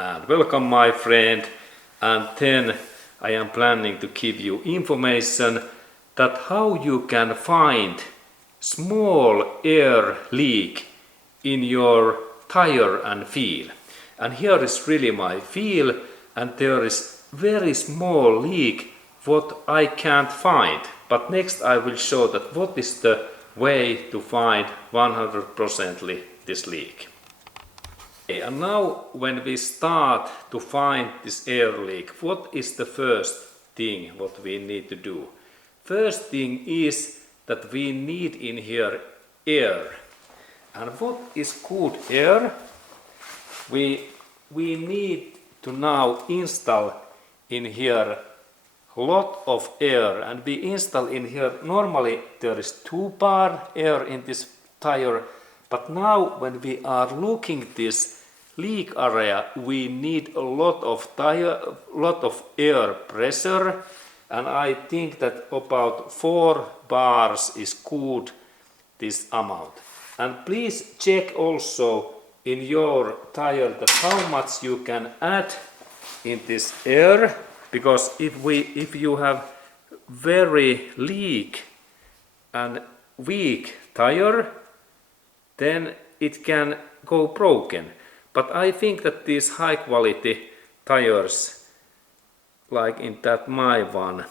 and welcome my friend. And then I am planning to give you information that how you can find small air leak in your tire and wheel. And here is really my wheel, and there is very small leak what I can't find. But next I will show that what is the way to find 100% this leak. Okay, and now when we start to find this air leak, what is the first thing what we need to do? First thing is that we need in here air. And what is good air? We need to now install in here lot of air, and we install in here, normally there is 2 bar air in this tire, but now when we are looking this leak area, we need a lot of air pressure, and I think that about 4 bars is good, this amount. And please check also in your tire that how much you can add in this air, because if you have very leak and weak tire, then it can go broken. But I think that these high quality tires, like in that my one,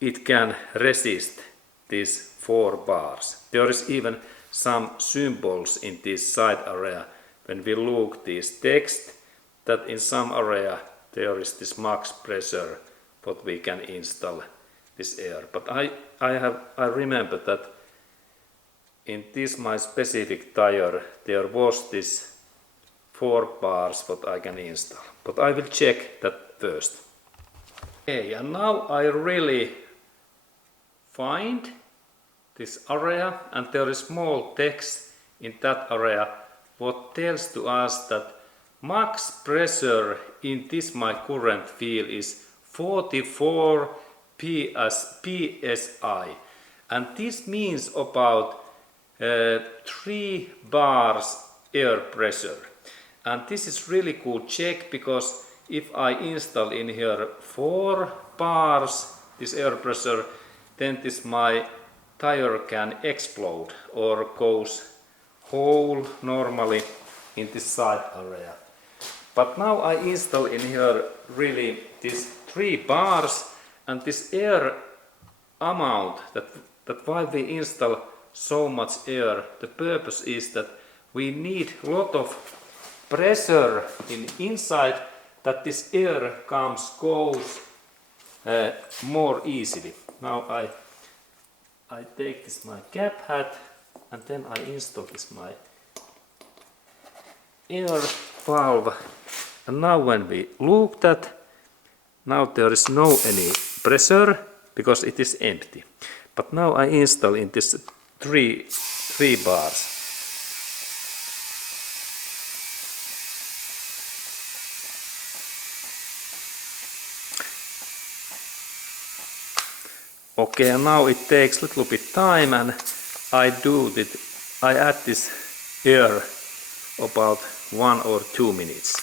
it can resist these 4 bars. There is even some symbols in this side area when we look this text, that in some area there is this max pressure what we can install this air. But I remember that in this my specific tire there was this 4 bars what I can install. But I will check that first. Okay, and now I really find this area, and there is small text in that area what tells to us that max pressure in this my current wheel is 44 psi, and this means about 3 bars air pressure. And this is really good check, because if I install in here 4 bars this air pressure, then this my tire can explode or goes whole normally in this side area. But now I install in here really these 3 bars, and this air amount that why we install so much air, the purpose is that we need a lot of pressure inside, that this air goes more easily. Now I take this my cap hat, and then I install this my air valve. And now when we look that, now there is no any pressure because it is empty. But now I install in this 3 bars. Okay, and now it takes a little bit time, and I add this air about 1 or 2 minutes.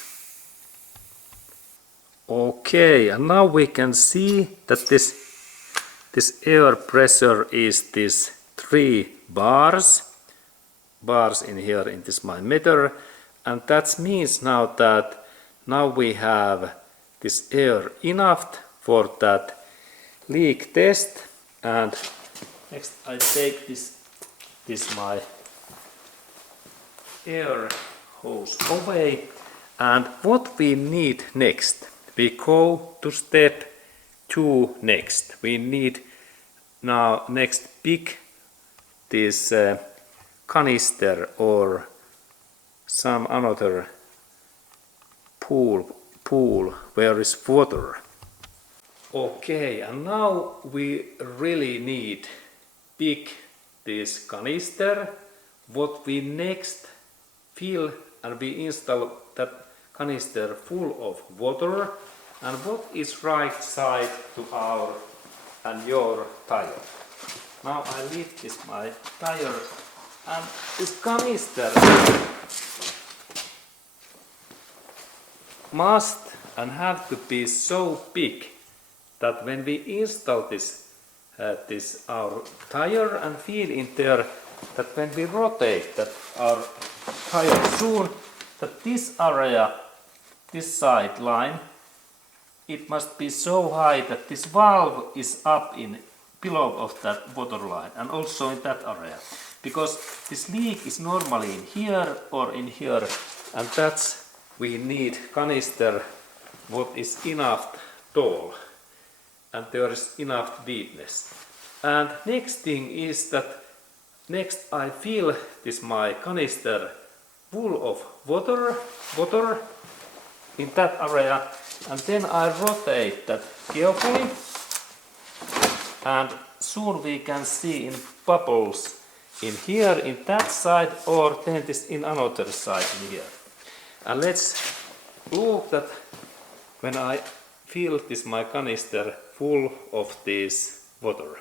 Okay, and now we can see that this air pressure is this 3 bars in here in this my meter, and that means now that now we have this air enough for that leak test. And next I take this my air hose away, and what we need next, we go to step 2 next. We need now next pick this canister or some another pool where is water. Okay, and now we really need pick this canister, what we next fill, and we install that canister full of water, and what is right side to our and your tire. Now I lift this my tire, and this canister must and have to be so big that when we install this our tire and feel in there, that when we rotate that our tire soon, that this area, this side line, it must be so high that this valve is up in below of that water line and also in that area, because this leak is normally in here or in here, and that's we need canister what is enough tall and there is enough deepness. And next thing is that next I fill this my canister full of water in that area, and then I rotate that carefully, and soon we can see in bubbles in here in that side, or then this in another side in here. And let's look that when I fill this my canister full of this water,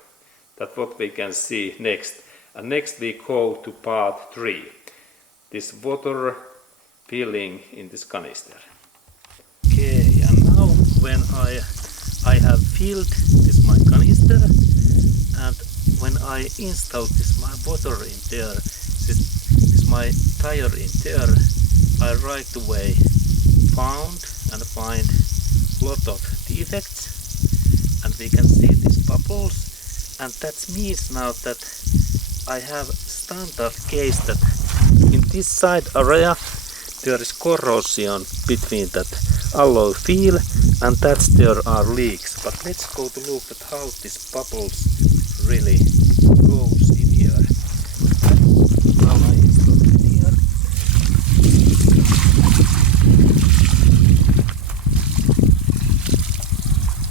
that's what we can see next. And next we go to part 3, this water filling in this canister. Okay, and now when I have filled this my canister, and when I install this my water in there, this my tire in there, I right away find lot of defects, and we can see these bubbles, and that means now that I have standard case that in this side area there is corrosion between that alloy feel, and that there are leaks. But let's go to look at how these bubbles really goes in here. Now I install it here.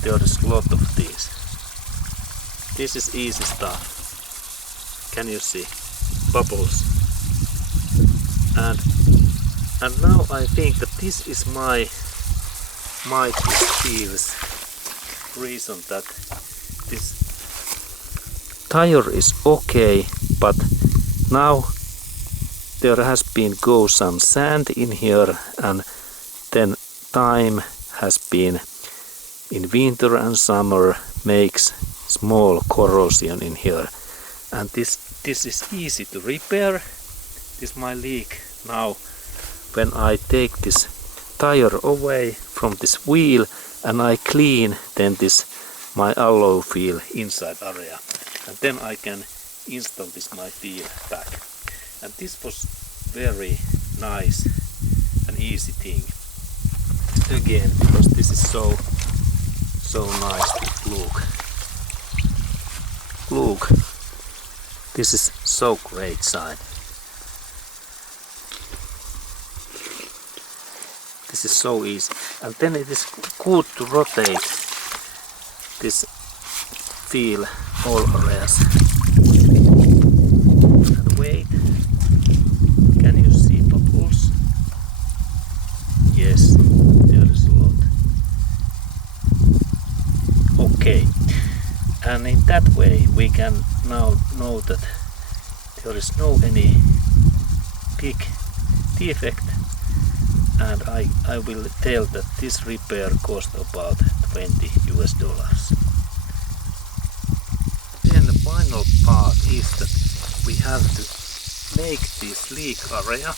There is a lot of these. This is easy stuff. Can you see? Bubbles. And now I think that this is my feels reason that this tire is okay, but now there has been go some sand in here, and then time has been in winter and summer makes small corrosion in here, and this is easy to repair. This my leak now when I take this tire away from this wheel and I clean then this my alloy wheel inside area, and then I can install this my wheel back. And this was very nice and easy thing again, because this is so nice to look. This is so great side. This is so easy, and then it is good to rotate this wheel all areas. And wait, can you see bubbles? Yes, there is a lot. Okay, and in that way we can now know that there is no any big defect, and I will tell that this repair cost about $20 US. Then the final part is that we have to make this leak area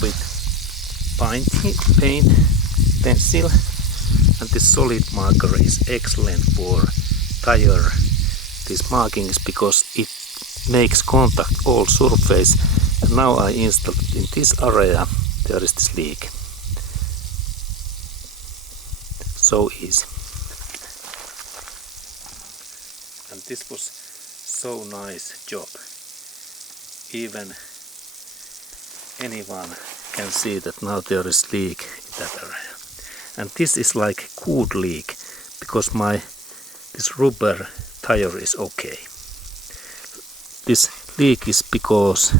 with paint pencil, and this solid marker is excellent for tire these markings because it makes contact all surface. And now I installed in this area there is this leak. So easy. And this was so nice job. Even anyone can see that now there is leak in that area. And this is like good leak because this rubber tire is okay. This leak is because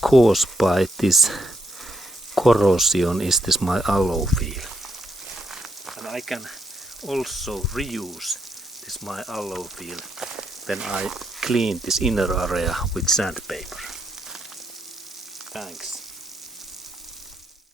caused by this corrosion is this my alloy wheel. And I can also reuse this my alloy wheel when I clean this inner area with sandpaper. Thanks.